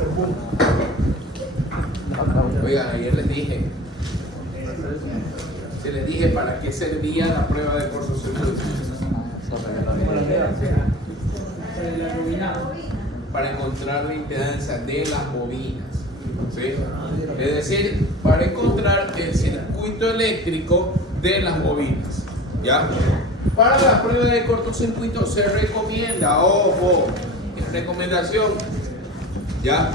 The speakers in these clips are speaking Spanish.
hacer boom. Oigan, ayer les dije, para qué servía la prueba de cortocircuito. Para encontrar la impedancia de las bobinas, ¿sí? Es decir, para encontrar el circuito eléctrico de las bobinas, ¿ya? Para la prueba de cortocircuito se recomienda, ojo, recomendación, ¿ya?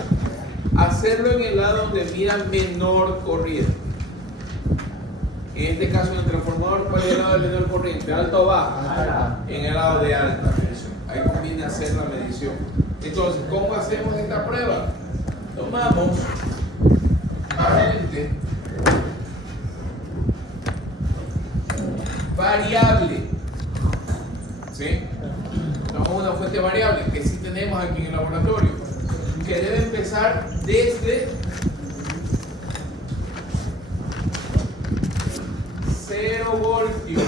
Hacerlo en el lado donde mira menor corriente. En este caso, en el transformador, ¿cuál es el lado de menor corriente? ¿Alta o baja? En el lado de alta. Ahí conviene hacer la medición. Entonces, ¿cómo hacemos esta prueba? Tomamos corriente variable, ¿sí? Tomamos una fuente variable que sí tenemos aquí en el laboratorio, que debe empezar desde 0 voltios.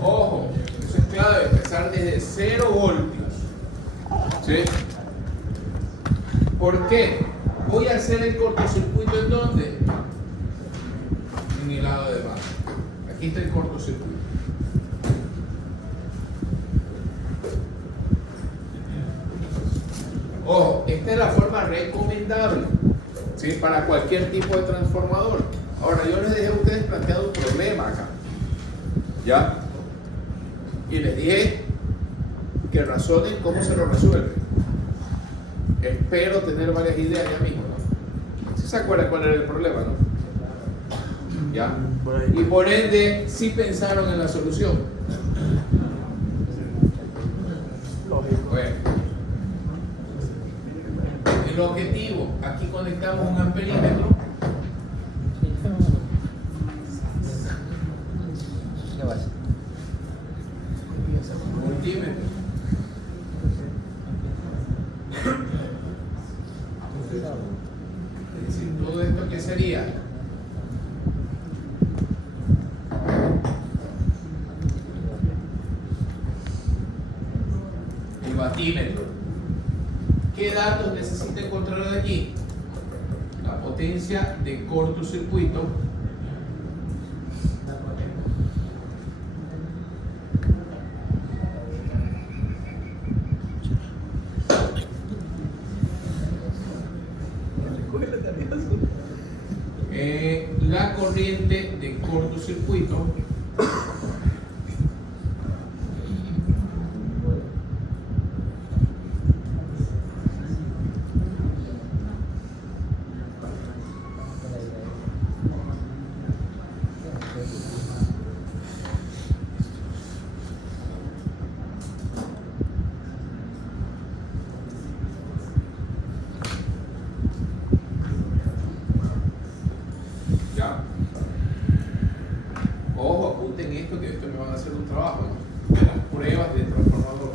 Ojo, eso es clave, empezar desde 0 voltios. ¿Sí? ¿Por qué? Voy a hacer el cortocircuito ¿en dónde? En el lado de abajo. Aquí está el cortocircuito. Ojo, esta es la forma recomendable, ¿sí? Para cualquier tipo de transformador. Ahora, yo les dejé a ustedes planteado un problema acá, ¿ya? Y les dije que razonen cómo se lo resuelve. Espero tener varias ideas ya mismo, ¿no? ¿Sí se acuerdan cuál era el problema, no? ¿Ya? Y por ende, sí pensaron en la solución. Bueno. El objetivo, aquí conectamos un amperímetro. Multímetro. Es decir, todo esto ¿qué sería? El batímetro. ¿Qué datos necesita encontrar de aquí? La potencia de cortocircuito, la corriente de cortocircuito, ¿ya? Ojo, apunten esto, que esto me van a hacer un trabajo de las pruebas de transformador.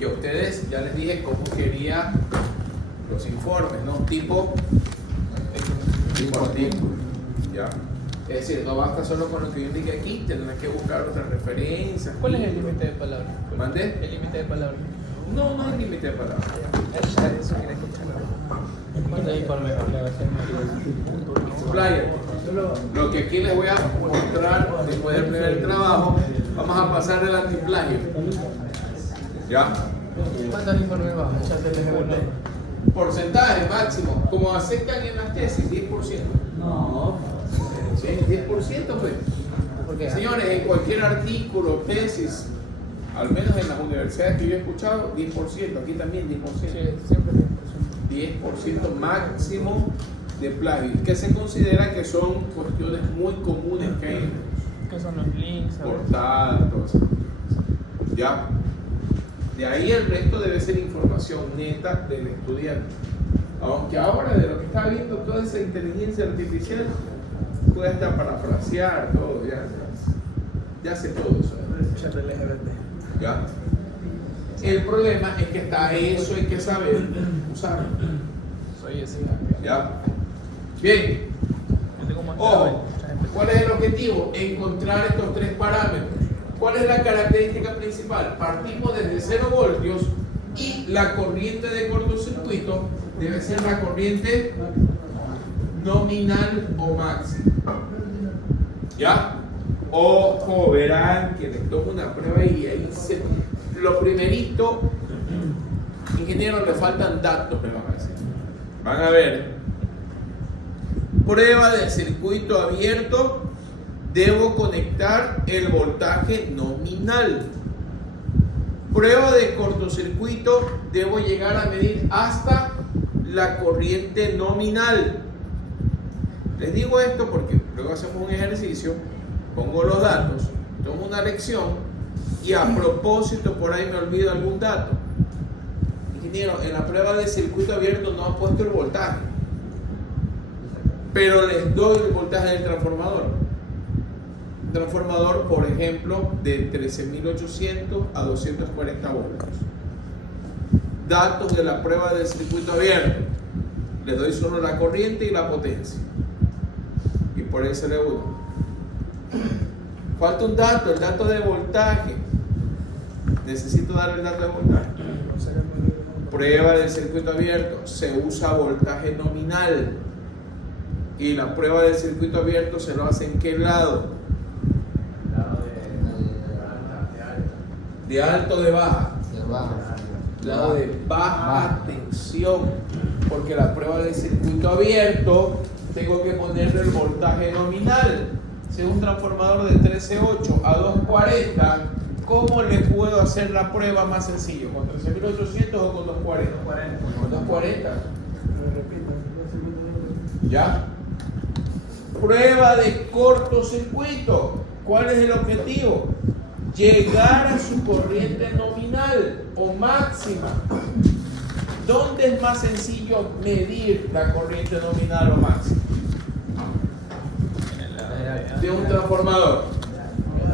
Y a ustedes ya les dije cómo quería los informes, ¿no? Tipo artículo, ¿ya? Es decir, no basta solo con lo que yo indique aquí, tendrán que buscar otras referencias. ¿Cuál es el límite de palabras? ¿Mandé? ¿El límite de palabras? No, no hay límite de palabras. Eso quiere escuchar. ¿Cuántos informes va a hacer? Flyer. Lo que aquí les voy a mostrar después del primer trabajo, vamos a pasar el antiplagio. ¿Ya? ¿Cuántos informes va a echar del LGBT? Porcentaje máximo, como aceptan en las tesis, 10%. No. Sí, 10% pues. ¿Por qué? Señores, en cualquier artículo, tesis, al menos en las universidades que yo he escuchado, 10%, aquí también 10%. Sí, siempre 10% máximo de plagio, que se considera que son cuestiones muy comunes que hay. ¿Qué son los links? Portadas, todo eso. ¿Ya? De ahí el resto debe ser información neta del estudiante. Aunque ahora de lo que está viendo toda esa inteligencia artificial, puede hasta parafrasear todo, ya sé todo eso. ¿Ya? El problema es que está eso, hay que saber usarlo. Soy ese. ¿Ya? Bien. Ojo, ¿cuál es el objetivo? Encontrar estos tres parámetros. ¿Cuál es la característica principal? Partimos desde 0 voltios y la corriente de cortocircuito debe ser la corriente nominal o máxima. ¿Ya? Ojo, verán que les tomo una prueba y ahí lo primerito, ingeniero, le faltan datos, me van a decir. Van a ver. Prueba de circuito abierto, debo conectar el voltaje nominal. Prueba de cortocircuito, debo llegar a medir hasta la corriente nominal. Les digo esto porque luego hacemos un ejercicio, pongo los datos, tomo una lección y a propósito por ahí me olvido algún dato. Ingeniero, en la prueba de circuito abierto no han puesto el voltaje, pero les doy el voltaje del transformador. Transformador, por ejemplo, de 13.800 a 240 voltios. Datos de la prueba de circuito abierto. Les doy solo la corriente y la potencia. Y por ahí se le uno. Falta un dato, el dato de voltaje. Necesito dar el dato de voltaje. Prueba de circuito abierto. Se usa voltaje nominal. Y la prueba de circuito abierto se lo hace ¿en qué lado? De alto o de baja. Lado de baja tensión. Porque la prueba de circuito abierto tengo que ponerle el voltaje nominal. Si es un transformador de 13.8 a 240, ¿cómo le puedo hacer la prueba más sencillo? ¿Con 13.800 o con 240? Con 240. ¿Ya? Prueba de cortocircuito. ¿Cuál es el objetivo? Llegar a su corriente nominal o máxima. ¿Dónde es más sencillo medir la corriente nominal o máxima? De un transformador.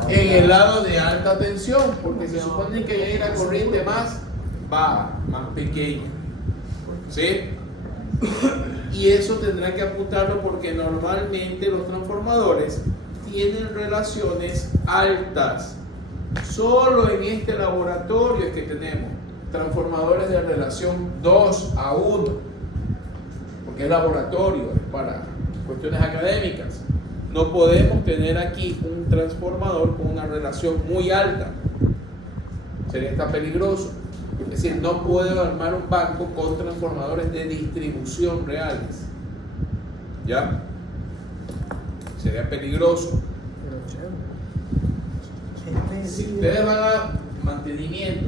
En el lado de alta tensión, porque se supone que hay la corriente más baja, más pequeña. ¿Sí? Y eso tendrá que apuntarlo porque normalmente los transformadores tienen relaciones altas. Solo en este laboratorio es que tenemos transformadores de relación 2 a 1, porque es laboratorio, es para cuestiones académicas. No podemos tener aquí un transformador con una relación muy alta, sería hasta peligroso. Es decir, no puedo armar un banco con transformadores de distribución reales. ¿Ya? Sería peligroso. Si ustedes van a mantenimiento,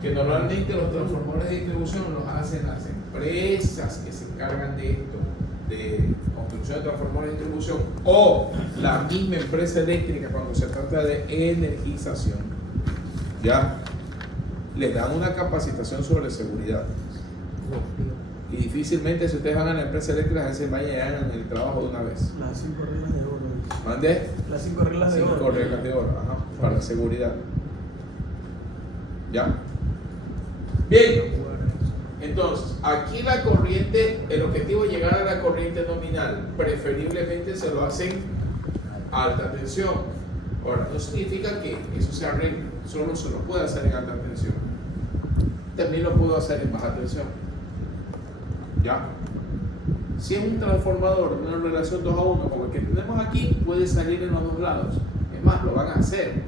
que normalmente los transformadores de distribución los hacen las empresas que se encargan de esto, de construcción de transformadores de distribución, o la misma empresa eléctrica cuando se trata de energización, ¿ya? Les dan una capacitación sobre seguridad. Y difícilmente si ustedes van a la empresa eléctrica se vayan y hagan el trabajo de una vez. Las 5 reglas de oro. ¿Mande? Las 5 reglas de oro. 5 reglas de oro, ajá, para la seguridad. ¿Ya? Bien. Entonces, aquí la corriente, el objetivo es llegar a la corriente nominal. Preferiblemente se lo hacen a alta tensión. Ahora, no significa que eso se arregle, solo se lo puede hacer en alta tensión. También lo puedo hacer en baja tensión. ¿Ya? Si es un transformador de una relación 2 a 1 como el que tenemos aquí, puede salir en los dos lados. Es más, lo van a hacer.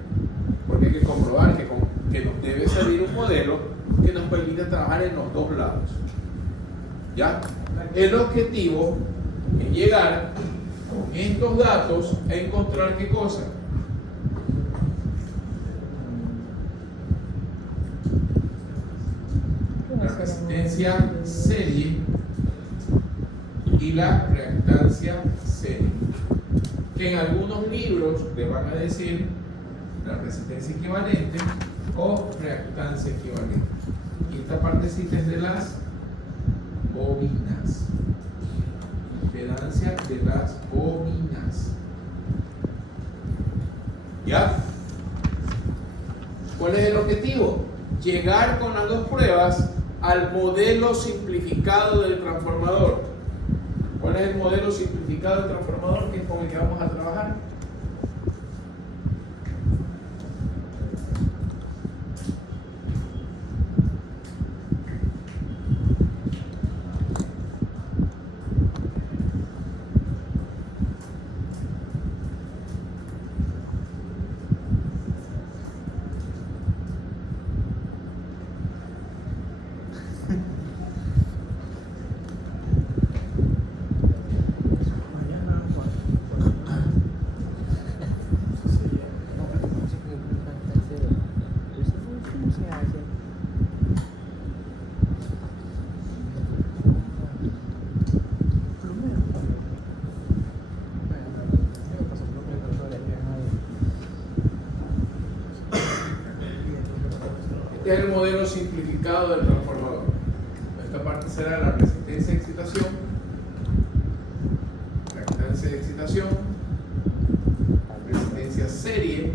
Porque hay que comprobar que nos debe salir un modelo que nos permita trabajar en los dos lados. ¿Ya? El objetivo es llegar con estos datos a encontrar ¿qué cosa? La resistencia serie y la reactancia serie. Que en algunos libros le van a decir la resistencia equivalente o reactancia equivalente. Y esta partecita es de las bobinas. Impedancia de las bobinas. ¿Ya? ¿Cuál es el objetivo? Llegar con las dos pruebas al modelo simplificado del transformador. ¿Cuál es el modelo simplificado del transformador que es con el que vamos a trabajar? Este es el modelo simplificado del transformador. Esta parte será la resistencia de excitación, reactancia de excitación, resistencia serie,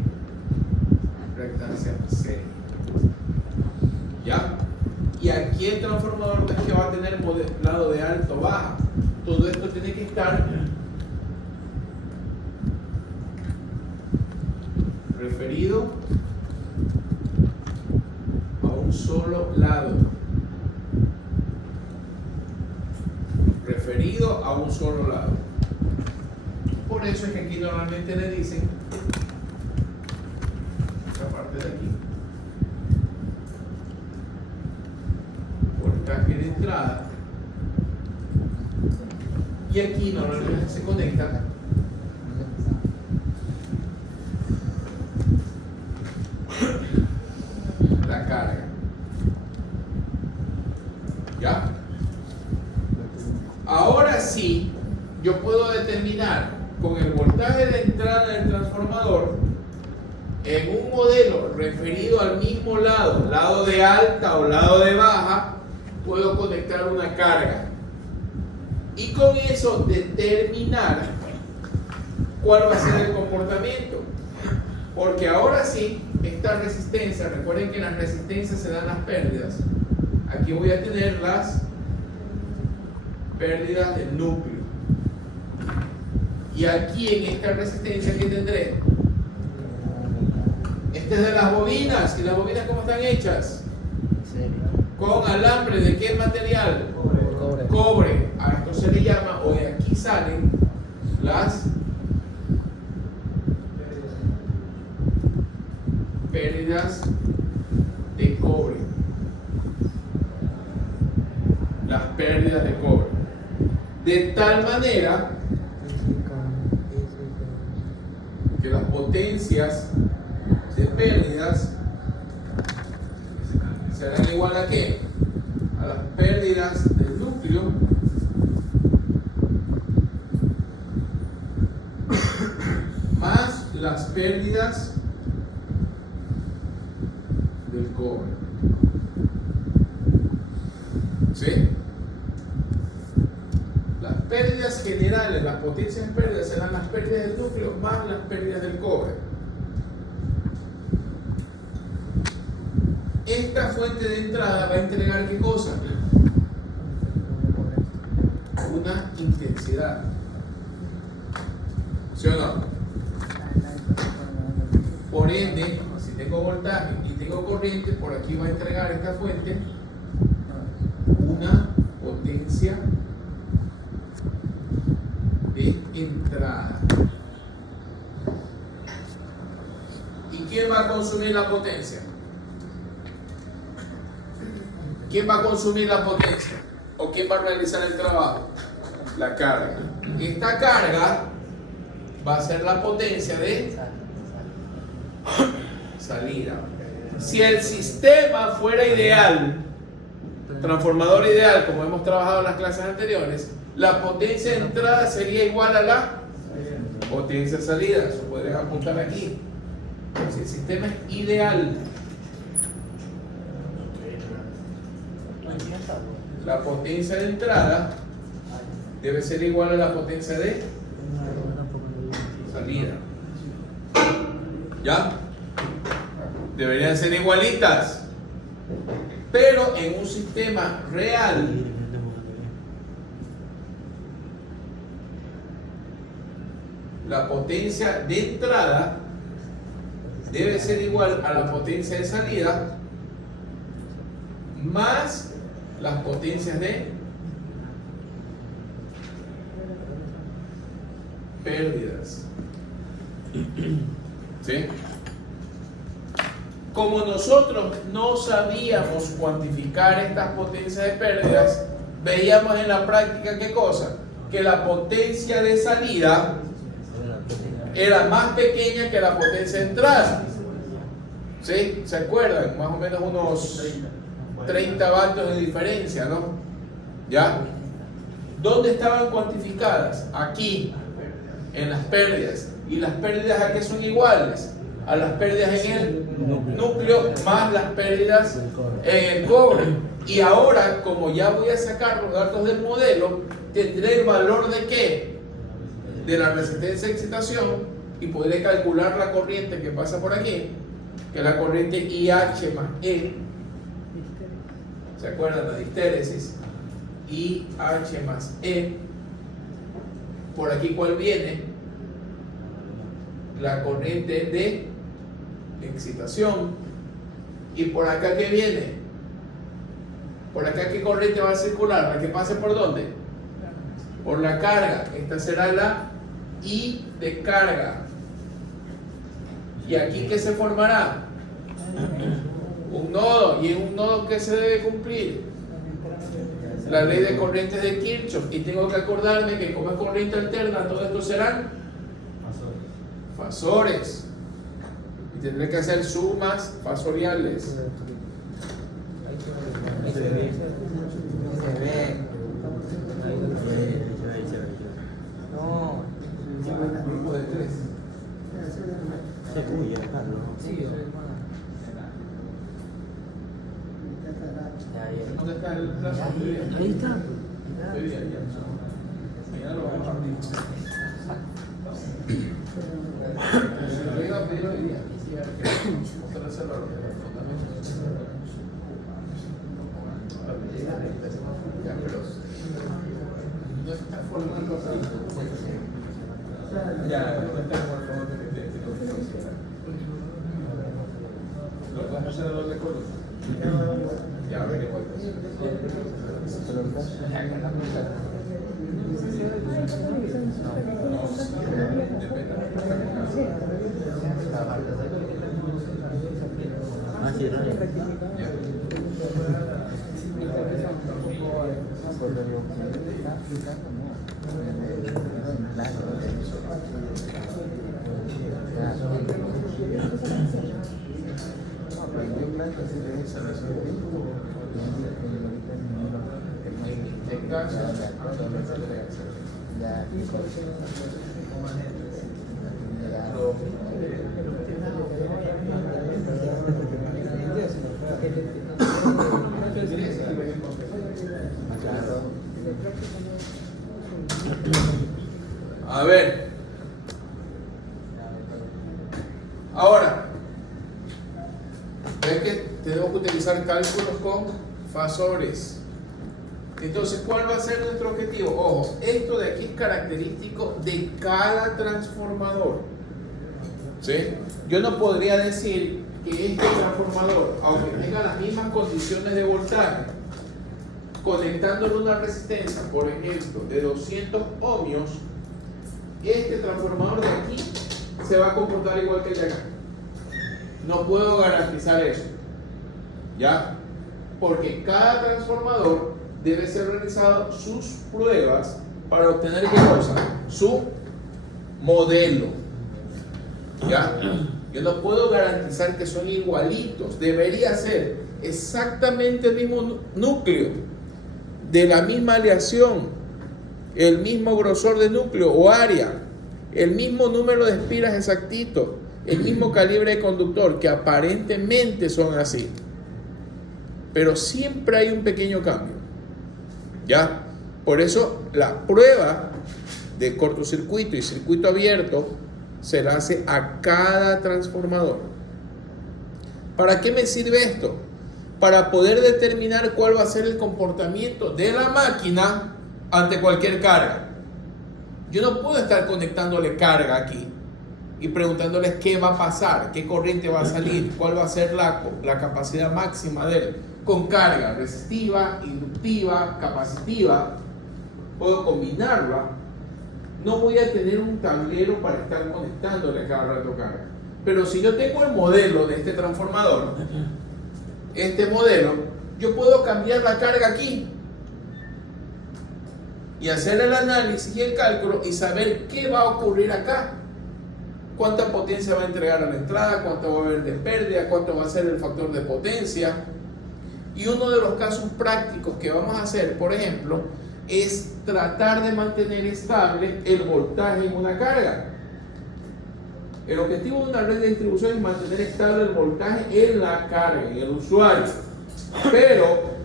reactancia serie. ¿Ya? Y aquí el transformador no es que va a tener modelado de alto baja. Todo esto tiene que estar referido a un solo lado. Referido a un solo lado. Por eso es que aquí normalmente le dicen esta parte de aquí, voltaje de entrada, y aquí normalmente se conecta la carga. ¿Ya? Ahora sí, yo puedo determinar con el voltaje de entrada del transformador en un modelo referido al mismo lado, lado de alta o lado de baja, puedo conectar una carga y con eso determinar cuál va a ser el comportamiento. Porque ahora sí, esta resistencia, recuerden que en las resistencias se dan las pérdidas. Aquí voy a tener las pérdidas del núcleo. Y aquí en esta resistencia que tendré, esta es de las bobinas. ¿Y las bobinas cómo están hechas? Con alambre. ¿De qué material? Cobre. Cobre. A esto se le llama, o de aquí salen las pérdidas de cobre. Las pérdidas de cobre. De tal manera que las potencias de pérdidas serán igual a ¿qué? A las pérdidas del núcleo más las pérdidas del cobre. ¿Sí? Las pérdidas generales, las potencias de pérdidas serán las pérdidas del núcleo más las pérdidas del cobre. Esta fuente de entrada va a entregar ¿qué cosa? Una intensidad. ¿Sí o no? Por ende, si tengo voltaje y tengo corriente, por aquí va a entregar esta fuente una potencia de entrada. ¿Y quién va a consumir la potencia? ¿Quién va a consumir la potencia? ¿O quién va a realizar el trabajo? La carga. Esta carga va a ser la potencia de salida. Si el sistema fuera ideal, transformador ideal, como hemos trabajado en las clases anteriores, la potencia de entrada sería igual a la potencia de salida. Eso puedes apuntar aquí. Si el sistema es ideal, la potencia de entrada debe ser igual a la potencia de salida. ¿Ya? Deberían ser igualitas. Pero en un sistema real, la potencia de entrada debe ser igual a la potencia de salida más las potencias de pérdidas. ¿Sí? Como nosotros no sabíamos cuantificar estas potencias de pérdidas, veíamos en la práctica ¿qué cosa? Que la potencia de salida era más pequeña que la potencia de entrada. ¿Sí? ¿Se acuerdan? Más o menos unos 30 vatios de diferencia, ¿no? ¿Ya? ¿Dónde estaban cuantificadas? Aquí, en las pérdidas. ¿Y las pérdidas a qué son iguales? a las pérdidas en el núcleo más las pérdidas en el cobre. Y ahora, como ya voy a sacar los datos del modelo, tendré el valor de ¿qué? De la resistencia de excitación, y podré calcular la corriente que pasa por aquí, que es la corriente IH más E. ¿Se acuerdan? La histéresis. IH más E. Por aquí, ¿cuál viene? La corriente de excitación. Y por acá, ¿qué viene? Por acá, ¿qué corriente va a circular? ¿La que pase por dónde? Por la carga. Esta será la I de carga. ¿Y aquí qué se formará? Un nodo. ¿Y en un nodo qué se debe cumplir? La ley de corrientes de Kirchhoff. Y tengo que acordarme que como es corriente alterna, todo esto serán fasores. Y tendré que hacer sumas fasoriales. No. Grupo de 3. ¿Dónde está el plazo? Ahí está. Mañana lo vamos a abrir. Le iba a pedir hoy día. No está formando así. Ya, no está formando ¿lo puedes hacer a los de color? Ya, a ver qué vueltas. A ver, ahora ves que tenemos que utilizar cálculos con fasores. Entonces, ¿cuál va a ser nuestro objetivo? Ojo, esto de aquí es característico de cada transformador, ¿sí? Yo no podría decir que este transformador, aunque tenga las mismas condiciones de voltaje, conectándole una resistencia, por ejemplo, de 200 ohmios, este transformador de aquí se va a comportar igual que el de acá. No puedo garantizar eso, ¿ya? Porque cada transformador debe ser realizado sus pruebas para obtener ¿qué cosa? Su modelo, ¿ya? Yo no puedo garantizar que son igualitos. Debería ser exactamente el mismo núcleo, de la misma aleación, el mismo grosor de núcleo o área, el mismo número de espiras exactito, el mismo calibre de conductor, que aparentemente son así. Pero siempre hay un pequeño cambio, ¿ya? Por eso la prueba de cortocircuito y circuito abierto se la hace a cada transformador. ¿Para qué me sirve esto? Para poder determinar cuál va a ser el comportamiento de la máquina ante cualquier carga. Yo no puedo estar conectándole carga aquí y preguntándoles qué va a pasar, qué corriente va a salir, cuál va a ser la capacidad máxima de él. Con carga resistiva, inductiva, capacitiva, puedo combinarla. No voy a tener un tablero para estar conectándole cada rato carga. Pero si yo tengo el modelo de este transformador, este modelo, yo puedo cambiar la carga aquí y hacer el análisis y el cálculo y saber qué va a ocurrir acá. Cuánta potencia va a entregar a la entrada, cuánto va a haber de pérdida, cuánto va a ser el factor de potencia. Y uno de los casos prácticos que vamos a hacer, por ejemplo, es tratar de mantener estable el voltaje en una carga. El objetivo de una red de distribución es mantener estable el voltaje en la carga, en el usuario. Pero,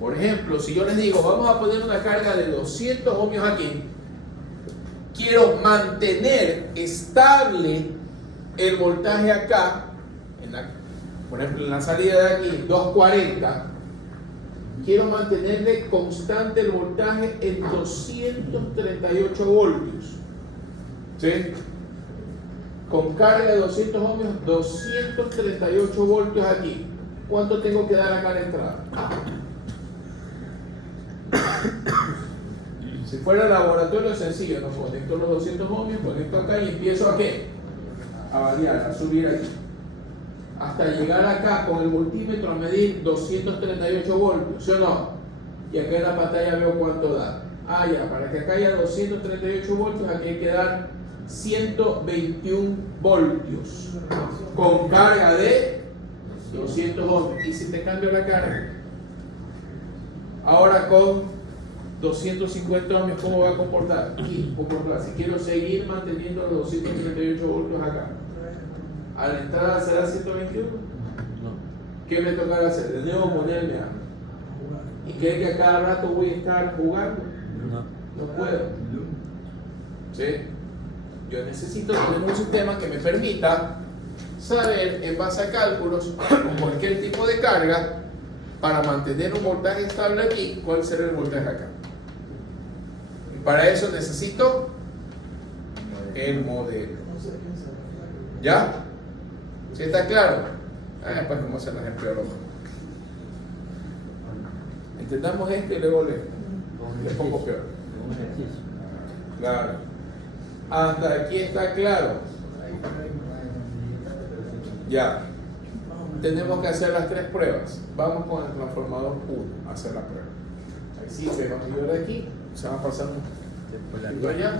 por ejemplo, si yo les digo, vamos a poner una carga de 200 ohmios aquí, quiero mantener estable el voltaje acá, por ejemplo, en la salida de aquí, 240, quiero mantenerle constante el voltaje en 238 voltios. ¿Sí? Con carga de 200 ohmios, 238 voltios aquí. ¿Cuánto tengo que dar acá a la entrada? Si fuera laboratorio sencillo, no conecto los 200 ohmios, conecto acá y empiezo a ¿qué? A variar, a subir aquí. Hasta llegar acá con el voltímetro a medir 238 voltios, ¿sí o no? Y acá en la pantalla veo cuánto da. Ah, ya, para que acá haya 238 voltios, aquí hay que dar 121 voltios con carga de 200 ohmios. Y si te cambio la carga, ahora con 250 ohmios, ¿cómo va a comportar? Aquí, si quiero seguir manteniendo los 238 voltios acá, a la entrada será 121. ¿Qué me tocará hacer? De nuevo ponerme a. ¿Y cree que a cada rato voy a estar jugando? No puedo. ¿Sí? Yo necesito tener un sistema que me permita saber en base a cálculos con cualquier tipo de carga para mantener un voltaje estable aquí, cuál será el voltaje acá. Y para eso necesito el modelo. ¿Ya? ¿Sí está claro? Después cómo se nos empeoró. Entendamos esto y luego le pongo peor. Claro. Hasta aquí está claro. Ya. Tenemos que hacer las 3 pruebas. Vamos con el transformador 1 a hacer la prueba. Ahí sí, se nos dio de aquí. Se va a pasar un poquito allá.